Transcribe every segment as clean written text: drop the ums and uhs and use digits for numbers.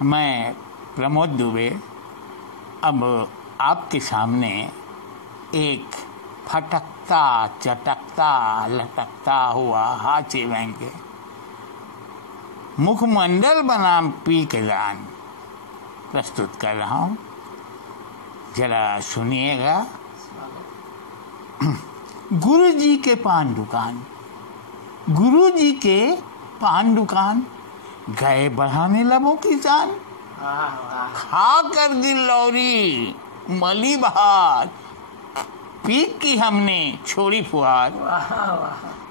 मैं प्रमोद दुबे अब आपके सामने एक फटकता चटकता लटकता हुआ हाथी बन के मुखमंडल बनाम पीक दान प्रस्तुत कर रहा हूँ। जरा सुनिएगा। गुरु जी के पान दुकान, गुरु जी के पान दुकान, गए बढ़ाने लबों की जान, खा कर दिल लौरी मली बहार, पीक की हमने छोड़ी फुहार,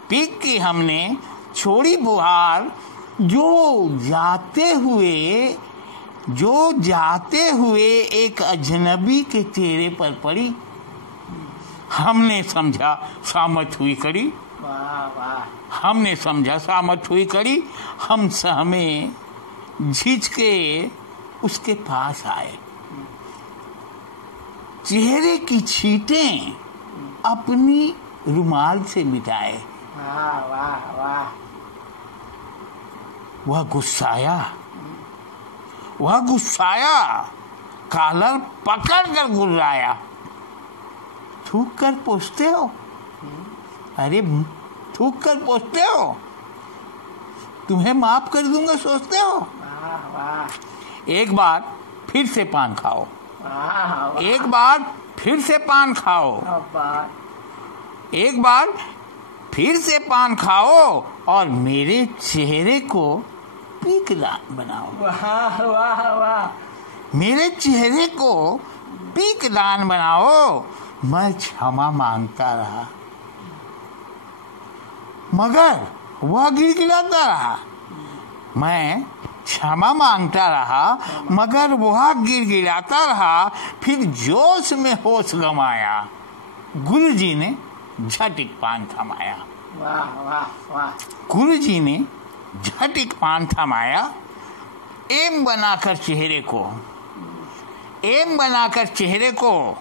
पीक की हमने छोड़ी फुहार, जो जाते हुए एक अजनबी के चेहरे पर पड़ी, हमने समझा सामत हुई कड़ी, हमने समझा सामत हुई कड़ी, हम सहमे झिझ के उसके पास आए, चेहरे की छींटें अपनी रुमाल से मिटाए। वह गुस्साया, कॉलर पकड़ कर गुर्राया, थूक कर पोछते हो, अरे थूक कर पोछते हो, तुम्हें माफ कर दूंगा सोचते हो। एक बार फिर से पान खाओ, एक बार फिर से पान खाओ, एक बार फिर से पान खाओ और मेरे चेहरे को पीक दान बनाओ। वाह वाह वाह। मेरे चेहरे को पीक दान बनाओ। मैं क्षमा मांगता रहा मगर वह गिड़गिड़ाता रहा, मैं क्षमा मांगता रहा मगर वह गिड़गिड़ाता रहा। फिर जोश में होश गंवाया, गुरु जी ने झट एक पान थमाया। वाह वाह वाह। गुरु जी ने झट एक पान थमाया, एम बनाकर चेहरे को, एम बनाकर चेहरे को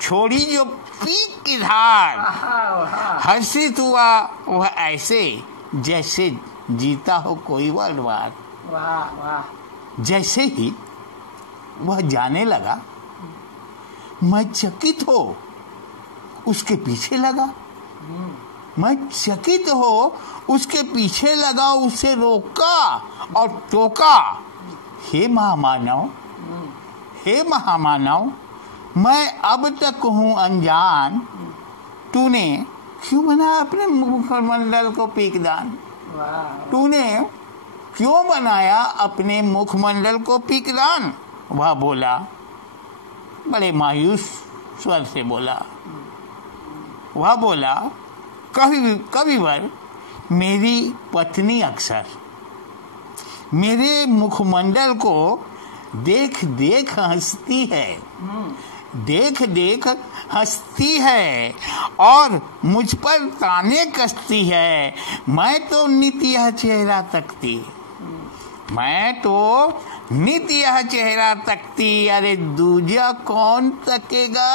छोड़ी जो पीक की धार, हर्षित हुआ वह ऐसे जैसे जीता हो कोई वर्ल्ड वार। वाह वाह। जैसे ही वह जाने लगा, मैं चकित हो उसके पीछे लगा, मैं चकित हो उसके पीछे लगा, उसे रोका और टोका, हे महामानव, हे महामानव, मैं अब तक हूँ अनजान, तूने क्यों बनाया अपने मुखमंडल को पीकदान, तूने क्यों बनाया अपने मुखमंडल को पीकदान। वह बोला, बड़े मायूस स्वर से बोला, वह बोला, कविवर मेरी पत्नी अक्सर मेरे मुखमंडल को देख देख हंसती है, देख देख हंसती है और मुझ पर ताने कसती है। मैं तो नित्य यह चेहरा तकती, मैं तो नित्य यह चेहरा तकती, अरे दूजा कौन तकेगा,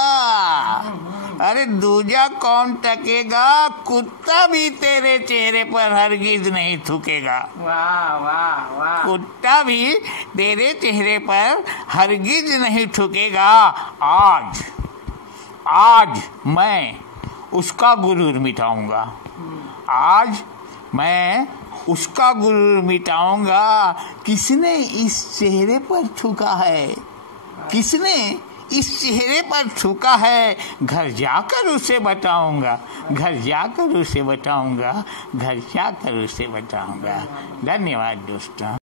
अरे दूजा कौन तकेगा, कुत्ता भी तेरे चेहरे पर हरगिज नहीं थूकेगा। वाह वाह वाह। कुत्ता भी तेरे चेहरे पर हरगिज नहीं थूकेगा। आज मैं उसका गुरूर मिटाऊंगा, आज मैं उसका गुरूर मिटाऊंगा। किसने इस चेहरे पर थूका है, किसने इस चेहरे पर थूका है, घर जाकर उसे बताऊंगा, घर जाकर उसे बताऊंगा, घर जाकर उसे बताऊंगा। धन्यवाद दोस्तों।